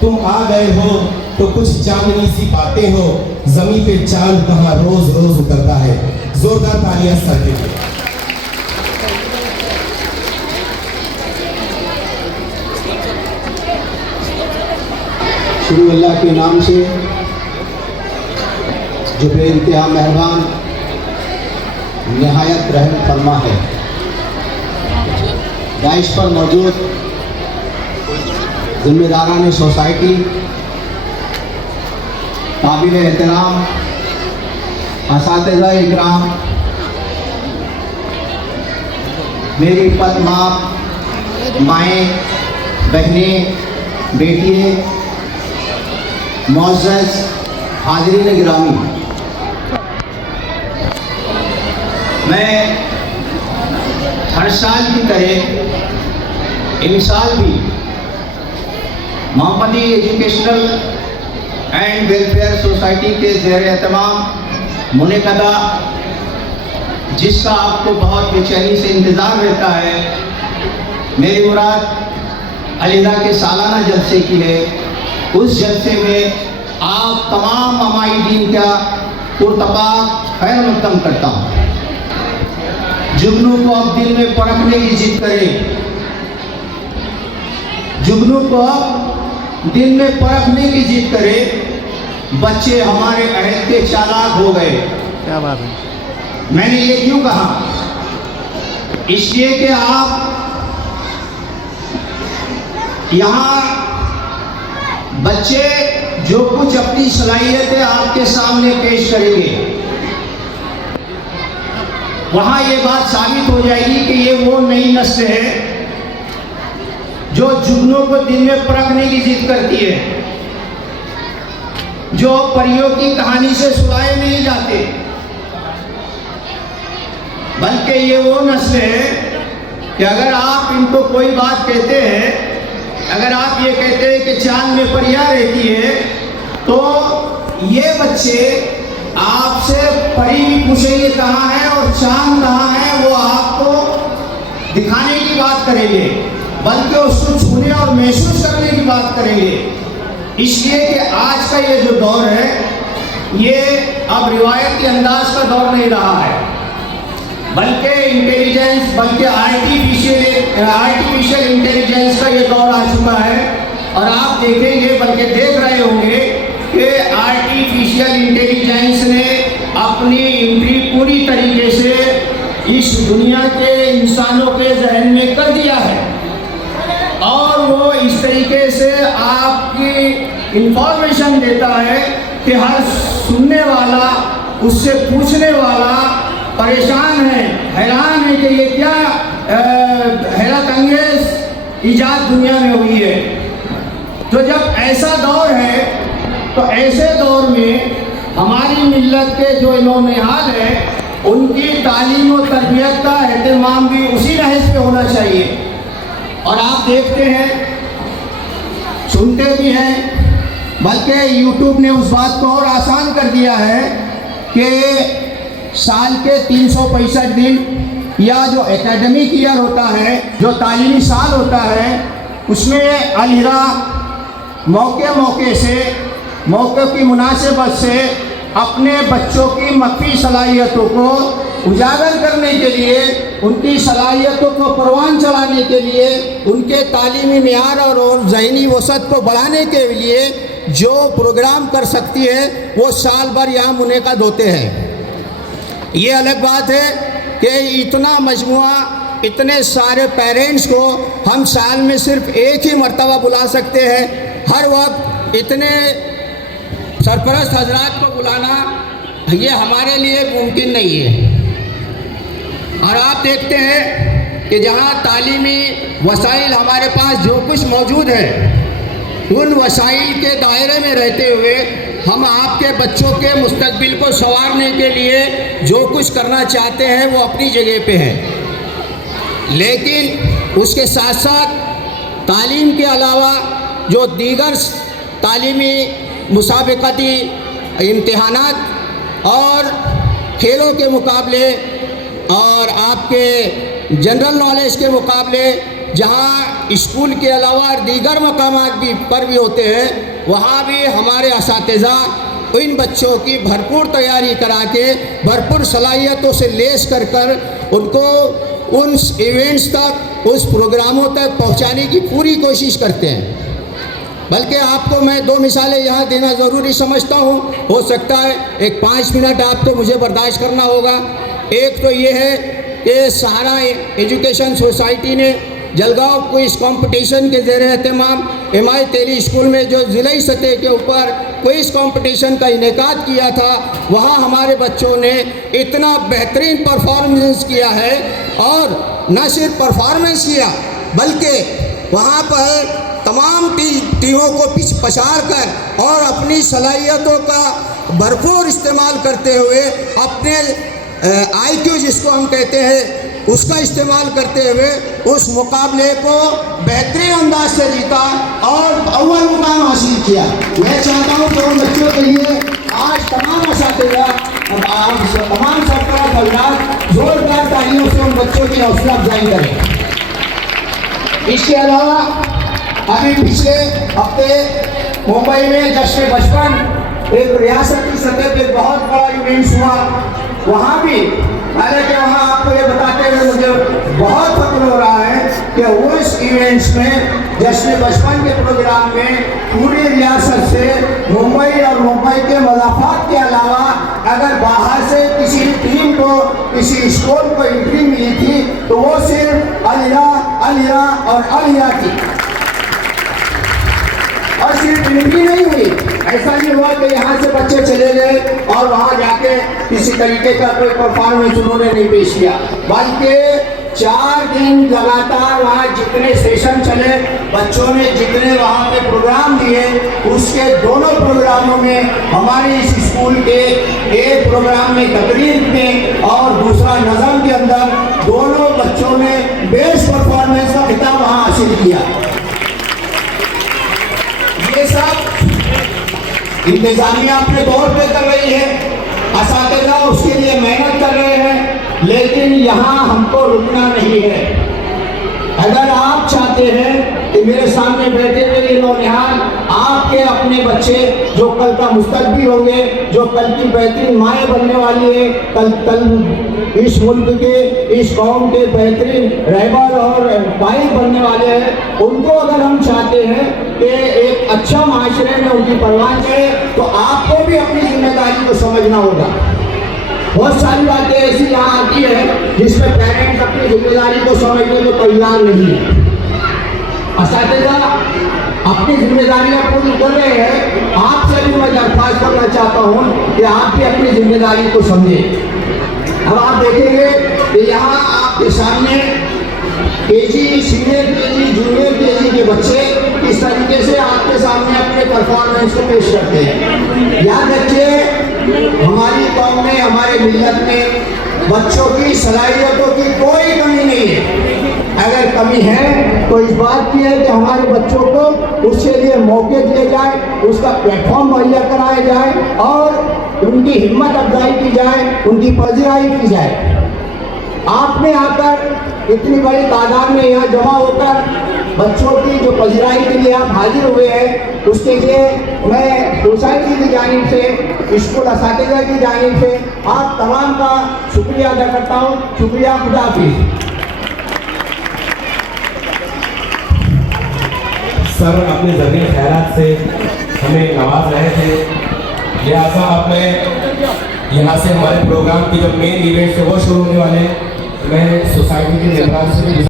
तुम आ गए हो तो कुछ चांदनी सी बातें हो, जमीन पे चांद कहाँ रोज रोज उतरता है। जोरदार तालियां सर के लिए। शुरू अल्लाह के नाम से जो बेइंतहा मेहरबान नहायत रहम फरमा है। दाइश पर मौजूद जिम्मेदारान सोसाइटी, काबिल एहतराम असातिज़ा इकराम, मेरी पद माएँ, बहनें, बेटियाँ, मुअज़्ज़ज़ हाज़रीन गिरामी, मैं हर साल की तरह इन साल भी मोहम्मदी एजुकेशनल एंड वेलफेयर सोसाइटी के ज़ेर एहतमाम मुनक़दा, जिसका आपको बहुत बेचैनी से इंतज़ार रहता है, मेरी मुराद अलीदा के सालाना जलसे की है। उस जलसे में आप तमाम अमाइदीन का पुरतपाक खैर मक़दम करता हूँ। जुगनू को अब दिल में परखने की जिद करें, जुगनू को अब दिल में परखने की जिद करें। बच्चे हमारे अहद के चालाक हो गए। क्या बात है। मैंने ये क्यों कहा? इसलिए कि आप यहाँ बच्चे जो कुछ अपनी सलाहियतें आपके सामने पेश करेंगे, वहाँ ये बात साबित हो जाएगी कि ये वो नई नस्ल है जो जुगनों को दिल में परखने की जिद करती है, जो परियों की कहानी से सुलाए नहीं जाते, बल्कि ये वो नस्ल है कि अगर आप इनको कोई बात कहते हैं, अगर आप ये कहते हैं कि चांद में परियां रहती है, तो ये बच्चे आपसे परी भी पूछेंगे कहाँ है और चांद कहाँ है, वो आपको दिखाने की बात करेंगे, बल्कि उसको छूने और महसूस करने की बात करेंगे। इसलिए कि आज का ये जो दौर है, ये अब रिवायती अंदाज का दौर नहीं रहा है, बल्कि इंटेलिजेंस, बल्कि आर्टिफिशियल इंटेलिजेंस का ये दौर आ चुका है। और आप देखेंगे, बल्कि देख रहे होंगे कि आर्टिफिशियल इंटेलिजेंस ने अपनी एंट्री पूरी तरीके से इस दुनिया के इंसानों के जहन में कर दिया है, और वो इस तरीके से आपकी इंफॉर्मेशन देता है कि हर सुनने वाला, उससे पूछने वाला परेशान है, हैरान है कि ये क्या हैरत अंगेज इजाद दुनिया में हुई है। तो जब ऐसा दौर है, तो ऐसे दौर में हमारी मिल्लत के जो इन्होंने-हाल है, उनकी तालीम और तरबियत का एहतमाम भी उसी नहज पे होना चाहिए। और आप देखते हैं, सुनते भी हैं, बल्कि यूट्यूब ने उस बात को और आसान कर दिया है कि साल के 365 दिन या जो एकेडमिक ईयर होता है, जो तालीमी साल होता है, उसमें अलहिरा मौके से, मौके की मुनासिबत से अपने बच्चों की मख्फी सलाहियतों को उजागर करने के लिए, उनकी सलाहियतों को परवान चढ़ाने के लिए, उनके तालीमी मियार और ज़हनी वसत को बढ़ाने के लिए जो प्रोग्राम कर सकती है, वो साल भर यहाँ मुनक़द होते हैं। ये अलग बात है कि इतना मजमुआ, इतने सारे पेरेंट्स को हम साल में सिर्फ एक ही मर्तबा बुला सकते हैं। हर वक्त इतने सरपरस्त हजरात को बुलाना ये हमारे लिए मुमकिन नहीं है। और आप देखते हैं कि जहाँ तालीमी वसाइल हमारे पास जो कुछ मौजूद है, उन वसाइल के दायरे में रहते हुए हम आपके बच्चों के मुस्तकबिल को संवारने के लिए जो कुछ करना चाहते हैं वो अपनी जगह पे है, लेकिन उसके साथ साथ तालीम के अलावा जो दीगर तालीमी मुसाबकती इम्तिहानात और खेलों के मुकाबले और आपके जनरल नॉलेज के मुकाबले जहाँ स्कूल के अलावा दीगर मकामात भी पर भी होते हैं, वहाँ भी हमारे असातिज़ा इन बच्चों की भरपूर तैयारी करा के भरपूर सलाहियतों से लेस कर उनको उन इवेंट्स तक, उस प्रोग्रामों तक पहुंचाने की पूरी कोशिश करते हैं। बल्कि आपको मैं 2 मिसालें यहाँ देना ज़रूरी समझता हूँ। हो सकता है एक 5 मिनट आपको मुझे बर्दाश्त करना होगा। एक तो ये है कि सहारा एजुकेशन सोसाइटी ने जलगांव क्विज़ कंपटीशन के ज़ेर एहतमाम एमआई तेली स्कूल में जो ज़िले सतह के ऊपर क्विज़ कंपटीशन का इनेकाद किया था, वहाँ हमारे बच्चों ने इतना बेहतरीन परफॉर्मेंस किया है, और न सिर्फ परफॉर्मेंस किया बल्कि वहाँ पर तमाम टीमों को पछाड़ कर और अपनी सलाहियतों का भरपूर इस्तेमाल करते हुए अपने IQ जिसको हम कहते हैं उसका इस्तेमाल करते हुए उस मुकाबले को बेहतरीन अंदाज से जीता और अव्वल मुकाम हासिल किया। मैं चाहता हूँ कि उन बच्चों के लिए आज तमाम असातिज़ा तमाम सरकार हजरात जोरदार तालियों से उन बच्चों की हौसला अफजाई करें। इसके अलावा अभी पिछले हफ्ते मुंबई में जश्न बचपन एक रियासती सतह पे बहुत बड़ा इवेंट्स हुआ। वहाँ भी हालांकि वहाँ आपको ये बताते हुए मुझे बहुत फख्र हो रहा है कि उस इवेंट्स में जश्न बचपन के प्रोग्राम में पूरी रियासत से मुंबई और मुंबई के मज़ाफ़ात के अलावा अगर बाहर से किसी टीम को, किसी स्कूल को एंट्री मिली थी तो वो सिर्फ अलिया और अलिया थी। और सिर्फ एंट्री नहीं हुई, ऐसा नहीं हुआ कि यहाँ से बच्चे चले गए और वहाँ जाके किसी तरीके का कोई परफॉर्मेंस उन्होंने नहीं पेश किया, बल्कि 4 दिन लगातार वहाँ जितने सेशन चले, बच्चों ने जितने वहाँ पे प्रोग्राम दिए, उसके दोनों प्रोग्रामों में हमारे इस स्कूल के एक प्रोग्राम में तकरीर में और दूसरा नज़म के अंदर दोनों बच्चों ने बेस्ट परफॉर्मेंस का खिताब वहाँ हासिल किया। ये सब इंतजामिया अपने तौर पे कर रही है, असातिज़ा उसके लिए मेहनत कर रहे हैं, लेकिन यहाँ हमको रुकना नहीं है। अगर आप चाहते हैं कि मेरे सामने बैठे हुए ये नौनिहाल आपके अपने बच्चे जो कल का मुस्तकबिल होंगे, जो कल की बेहतरीन माएँ बनने वाली है, कल इस मुल्क के, इस कौम के बेहतरीन रहबर और भाई बनने वाले हैं, उनको अगर हम चाहते हैं कि एक अच्छा माशरे में उनकी परवाह करें तो आपको भी अपनी जिम्मेदारी को समझना होगा। बहुत सारी बातें ऐसी यहाँ आती है जिसमें पेरेंट्स अपनी जिम्मेदारी को समझने को तैयार नहीं है। असातिज़ा अपनी जिम्मेदारियाँ पूरी कर रहे हैं, आपसे भी मैं दरख्वास्त करना चाहता हूँ कि आप भी अपनी जिम्मेदारी को समझें। अब आप देखेंगे कि यहाँ आपके सामने KG, senior KG, junior KG के बच्चे इस तरीके से आपके सामने अपने परफॉर्मेंस को पेश करते हैं। याद रखिए, हमारी कौम में, हमारे मिल्लत में बच्चों की सलाहियतों की कोई कमी नहीं है। अगर कमी है तो इस बात की है कि हमारे बच्चों को उसके लिए मौके दिए जाए, उसका प्लेटफॉर्म मुहैया कराया जाए और उनकी हिम्मत अफजाई की जाए, उनकी पजीराई की जाए। आपने आकर इतनी बड़ी तादाद में यहाँ जमा होकर बच्चों की जो पजीराई के लिए आप हाजिर हुए हैं, उसके लिए मैं सोसाइटी की जानिब से, स्कूल असातिज़ा की जानिब से आप तमाम का शुक्रिया अदा करता हूँ। शुक्रिया, खुदा हाफिज़। सर अपने ज़मीन खैरात से हमें नवाज रहे थे, लिहाजा अब मैं यहाँ से हमारे प्रोग्राम की जो मेन इवेंट्स है वो शुरू होने वाले हैं। मैं सोसाइटी के मेंबर्स से